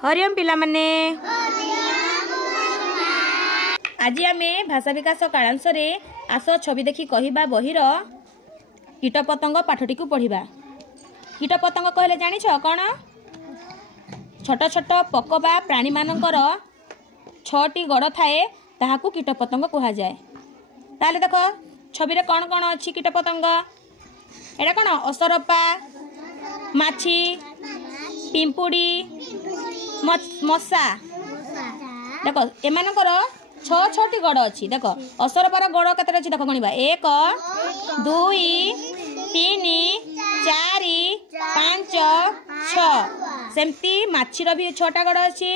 हरिओम पिला माने आज आमे भाषा विकास कालांश रे आस छवि देखि कहिबा बहिर कीटपतंग पाठटी को पढ़िबा। कीटपतंग कहले जानिछ कोन? छोट छोट पकबा प्राणी मानकर 6टी गड़ थाए ताहाकू कीटपतंग कहा जाए। ताले देखो छवि रे कोन कोन अछि कीटपतंग? एडा कोन? असरपा, माछी, पिंपुड़ी, मशा। देखो एमानकर 6टी गड़ अच्छी। देख असरपार गड़ केते अच्छी देख गणिबा 1 2 3 4 5 6 सेमती माछीर भी 6टा गड़ अच्छी,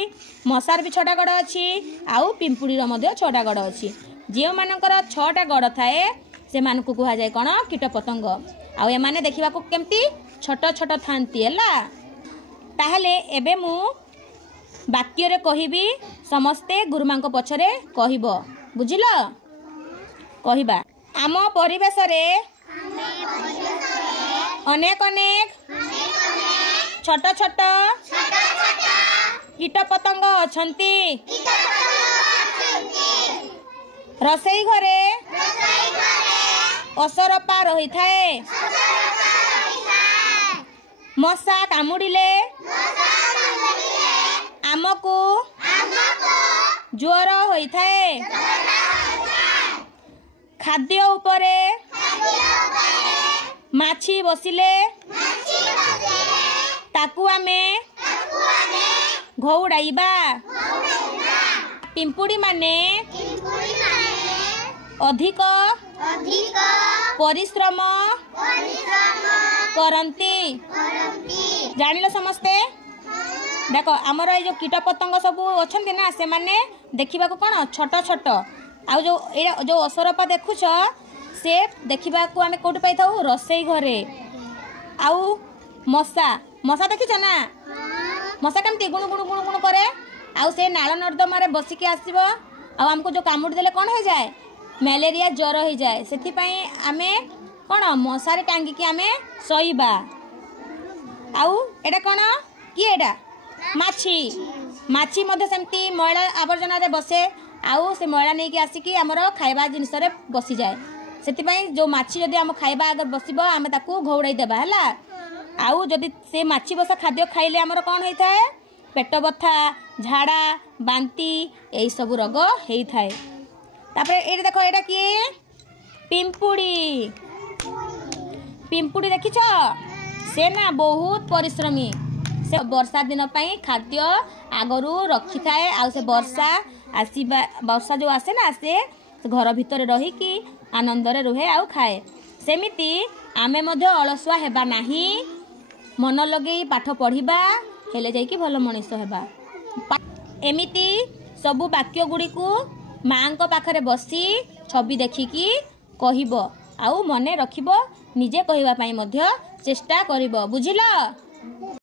मशार भी 6टा गड़ अच्छी, आउ पिंपुड़ीर मध्य 6टा गड़ अच्छी। जो मानकर 6टा गड़ थाए से मानकु कहा जाए कोन? कीटपतंग। आउ एमाने देखिबा को केमती छोट छोट थांती हला। ताहले एबे मु वाक्य रे कहिबी, समस्ते गुरुमां को पछरे कहिब। बुझिल? कहिबा आम परिवेश रे अनेक अनेक छोट छोट कीटपतंग अछंती। रसोई घरे असरपा रही थाए। मशा कामुड़िले आमको ज्वर होई थाए। खाद्य उपरे माछी बसिले ताकू आमे घौड़ाइबा। पिंपुड़ी माने अधिक परिश्रम करंती। जानिलो समस्ते? देख आमर ये जो कीटपतंग सब अच्छा ना से माने देखा कौन छोट छोट जो असरपा देखुच से देखा आम कौट पाई था रसोई घरे। आउ मशा मशा देखीच ना? मशा केमती गुण गुण गुण गुण करे आउ से नाल नर्दमारे बसिकी आसब आमको जो कामुड़ी देले कौन हो जाए? मलेरिया ज्वर हो जाए। से आमे कौन मशारे टांगिकी आमे शोइबा। आउ एटा कौन कि एटा माछी। माछी मध्य सेमती मैला आवर्जना रे बसे आउ से मैला नहीं कि आसिकी आमर खाइबा जिनिस रे बसी जाए। सेतिपई जो माछी जदि आम खाइबा अगर बसिबो आमे ताकू घौड़ाई देबा हला। आउ जदि से माछी बसा खाद्य खाइले आमर कौन होई थाए? पेट बथा, झाड़ा, बांती एई सब रोग हेई थाए। तापरे एटा देखो एटा कि पिंपुड़ी। पिंपुड़ी देखिछ? से ना बहुत परिश्रमी। से वर्षा दिन पाई खाद्य आगरू रखी थाए। आ से वर्षा आसीबा वर्षा जो आसे ना से घर भितर रही कि आनंद रे रुहे आउ खाए। सेमिति आमे मध्य अलसुआ हेबा नाही। मन लगे पाठ पढ़िबा हेले जाई कि भलो मनीष हेबा। एमिति सबु वाक्य गुडी को मां को पाखरे बसी छवि देखिकी कहिबो आउ मने रखिबो। निजे कहिबा पाई मध्य चेष्टा करिबो। बुझिलो?